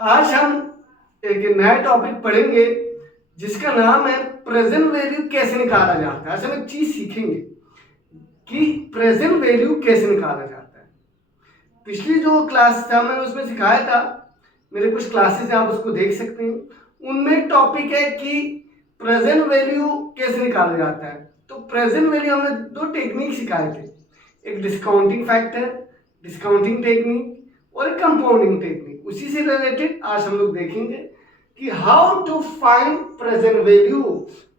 आज हम एक नया टॉपिक पढ़ेंगे जिसका नाम है प्रेजेंट वैल्यू कैसे निकाला जाता है। आज हम एक चीज सीखेंगे कि प्रेजेंट वैल्यू कैसे निकाला जाता है। पिछली जो क्लास था मैंने उसमें सिखाया था, मेरे कुछ क्लासेस हैं आप उसको देख सकते हैं। उनमें टॉपिक है कि प्रेजेंट वैल्यू कैसे निकाला जाता है। तो प्रेजेंट वैल्यू हमने दो टेक्निक सिखाए थे, एक डिस्काउंटिंग फैक्टर, डिस्काउंटिंग टेक्निक और एक कंपाउंडिंग टेक्निक। उसी से रिलेटेड आज हम लोग देखेंगे कि how to find present value.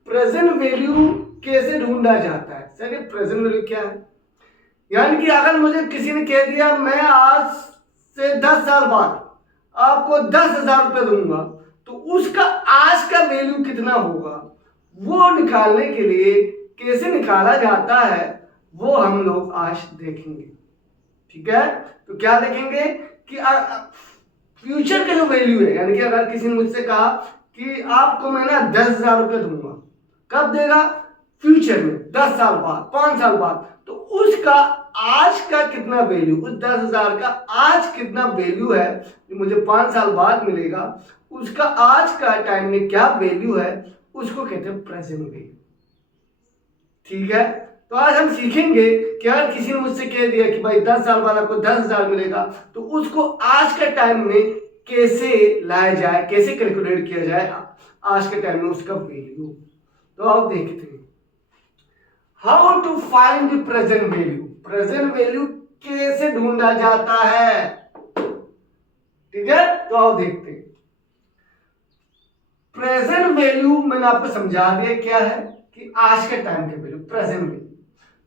Present value कैसे ढूंढा जाता है। सर ये प्रेजेंट वैल्यू क्या है? यानी कि अगर मुझे किसी ने कह दिया मैं आज से 10 साल बाद आपको 10,000 रुपये दूंगा, तो उसका आज का वैल्यू कितना होगा वो निकालने के लिए कैसे निकाला जाता है वो हम लोग आज देखेंगे। ठीक है, तो क्या देखेंगे कि फ्यूचर का जो वैल्यू है, यानी कि अगर किसी ने मुझसे कहा कि आपको मैं ना 10,000 रुपये दूंगा, कब देगा? फ्यूचर में, 10 साल बाद, 5 साल बाद, तो उसका आज का कितना वैल्यू, उस 10,000 का आज कितना वैल्यू है जो मुझे 5 साल बाद मिलेगा, उसका आज का टाइम में क्या वैल्यू है, उसको कहते हैं प्रेजेंट वैल्यू। ठीक है, तो आज हम सीखेंगे कि अगर किसी ने मुझसे कह दिया कि भाई 10 साल बाद आपको 10,000 मिलेगा, तो उसको आज के टाइम में कैसे लाया जाए, कैसे कैलकुलेट किया जाए आज के टाइम में उसका वैल्यू। तो आप देखते हैं how to find the present value. Present value कैसे ढूंढा जाता है। ठीक है, तो आप देखते हैं प्रेजेंट वैल्यू मैंने आपको समझा दिया क्या है कि आज के टाइम के वैल्यू, प्रेजेंट वैल्यू।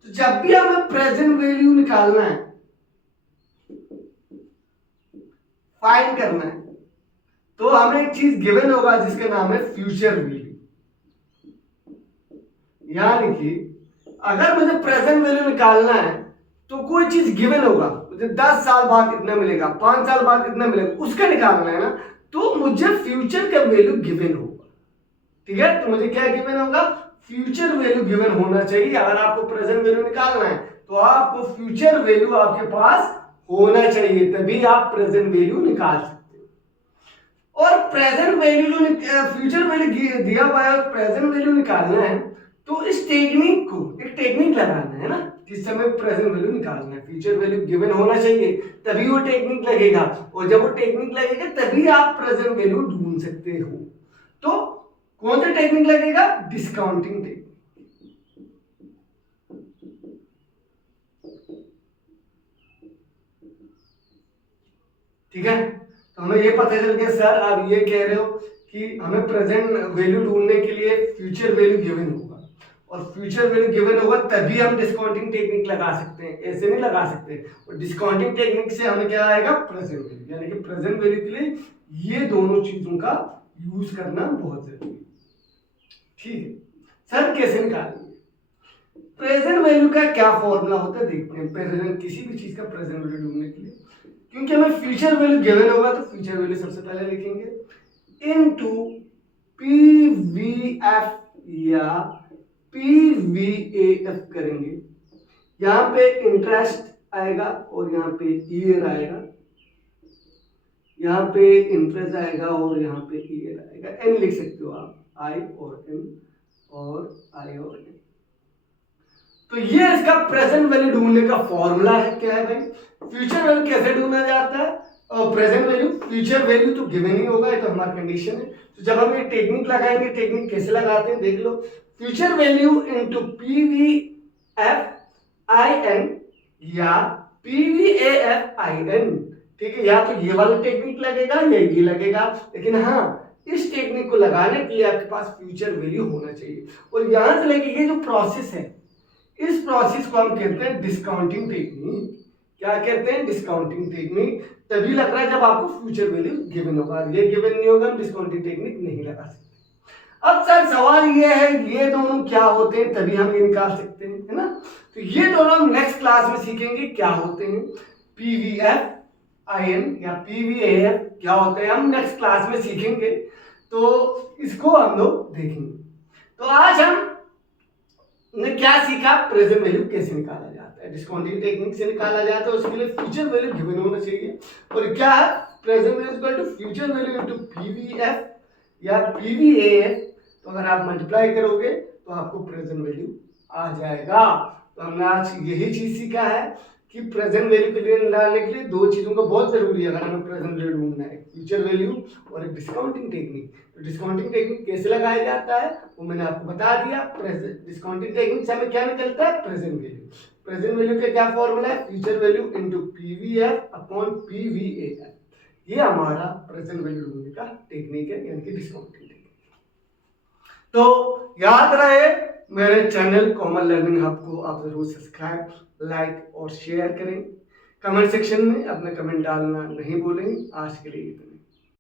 तो जब भी हमें प्रेजेंट वैल्यू निकालना है, फाइंड करना है, तो हमें एक चीज गिवन होगा जिसका नाम है फ्यूचर वैल्यू। यानी कि अगर मुझे प्रेजेंट वैल्यू निकालना है तो कोई चीज गिवन होगा, मुझे 10 साल बाद कितना मिलेगा, 5 साल बाद कितना मिलेगा, उसका निकालना है ना, तो मुझे फ्यूचर का वैल्यू गिवन होगा। ठीक है, तो मुझे क्या गिवन होगा? फ्यूचर वैल्यू गिवन होना चाहिए। अगर आपको प्रेजेंट वैल्यू निकालना है तो आपको फ्यूचर वैल्यू आपके पास होना चाहिए, तभी आप प्रेजेंट वैल्यू निकाल सकते हो। और प्रेजेंट वैल्यू, फ्यूचर वैल्यू दिया हुआ है, प्रेजेंट वैल्यू निकालना है तो इस टेक्निक को, एक टेक्निक लगाना है ना, जिस समय प्रेजेंट वैल्यू निकालना है। फ्यूचर वैल्यू गिवन होना चाहिए तभी वो टेक्निक लगेगा, और जब वो टेक्निक लगेगा तभी आप प्रेजेंट वैल्यू ढूंढ सकते हो। तो कौन सा टेक्निक लगेगा? Discounting technique. ठीक है, तो हमें ये पता चल गया सर आप ये कह रहे हो कि हमें प्रेजेंट वैल्यू ढूंढने के लिए फ्यूचर वैल्यू गिवन होगा, और फ्यूचर वैल्यू गिवन होगा तभी हम डिस्काउंटिंग टेक्निक लगा सकते हैं, ऐसे नहीं लगा सकते। और डिस्काउंटिंग टेक्निक से हमें क्या आएगा? Present value. यानी कि प्रेजेंट वैल्यू के लिए ये दोनों चीजों का यूज करना बहुत जरूरी है। ठीक है सर, कैसे निकालेंगे प्रेजेंट वैल्यू का? क्या फॉर्मूला होता है देखते हैं प्रेजेंट, किसी भी चीज का प्रेजेंट वैल्यू ढूंढने के लिए। क्योंकि हमें फ्यूचर वैल्यू गिवन होगा तो फ्यूचर वैल्यू सबसे पहले लिखेंगे इनटू पीवीएफ या पीवीएफ करेंगे। यहां पे इंटरेस्ट आएगा और यहां पे ईयर आएगा, यहां पे इंटरेस्ट आएगा और यहां पे ईयर आएगा। एन लिख सकते हो आप, आई और एन, और आई और एन। तो ये इसका प्रेजेंट वैल्यू ढूंढने का फॉर्मूला है। क्या है भाई? फ्यूचर वैल्यू कैसे ढूंढा जाता है और प्रेजेंट वैल्यू, फ्यूचर वैल्यू तो गिवन ही होगा, ये तो हमारा कंडीशन है। तो जब हम ये टेक्निक लगाएंगे, टेक्निक कैसे लगाते हैं देख लो। Future value into PVF I N या पीवीएफ आई एन। ठीक है, या तो ये वाला टेक्निक लगेगा या ये लगेगा, लेकिन हाँ इस टेक्निक को लगाने के लिए आपके पास फ्यूचर वैल्यू होना चाहिए। और यहां से लेके ये जो प्रोसेस है, इस प्रोसेस को हम कहते हैं डिस्काउंटिंग टेक्निक। क्या कहते हैं? Discounting technique. तभी लग रहा है जब आपको फ्यूचर वैल्यू गिवन होगा, ये गिवन नहीं होगा, हम डिस्काउंटिंग टेक्निक नहीं लगा सकते। अब सर सवाल ये है ये दोनों क्या होते हैं, तभी हम ये निकाल सकते हैं, है ना। तो ये दोनों हम नेक्स्ट क्लास में सीखेंगे क्या होते हैं। पीवीएफ आई एन या पीवीएफ क्या होते हैं, हम नेक्स्ट क्लास में सीखेंगे, तो इसको हम लोग देखेंगे। तो आज हम ने क्या सीखा? प्रेजेंट वैल्यू कैसे निकाला जाता डिस्काउंटिंग टेक्निक से निकाला जाता है, उसके लिए फ्यूचर वैल्यू गिवन होना चाहिए। और क्या है, present value equal to future value into PVF या पीवीएएफ। तो अगर आप मल्टीप्लाई करोगे तो आपको प्रेजेंट वैल्यू आ जाएगा। तो हमने आज यही चीज सीखा है कि प्रेजेंट वैल्यू के लिए निकालने के लिए दो चीजों का बहुत जरूरी है। अगर हमें प्रेजेंट वैल्यू ढूंढना है, फ्यूचर वैल्यू और एक डिस्काउंटिंग टेक्निक। तो डिस्काउंटिंग टेक्निक कैसे लगाया जाता है वो मैंने आपको बता दिया। डिस्काउंटिंग टेक्निक से हमें क्या निकलता है, प्रेजेंट वैल्यू। प्रेजेंट वैल्यू का क्या फॉर्मूला है, future value into PVF upon PVAF. ये हमारा प्रेजेंट वैल्यू ढूंढने का टेक्निक है, यानी कि डिस्काउंटिंग टेक्निक। तो याद रहे, मेरे चैनल कॉमन लर्निंग हब को आप जरूर सब्सक्राइब, लाइक और शेयर करें। कमेंट सेक्शन में अपना कमेंट डालना नहीं भूलें। आज के लिए इतना।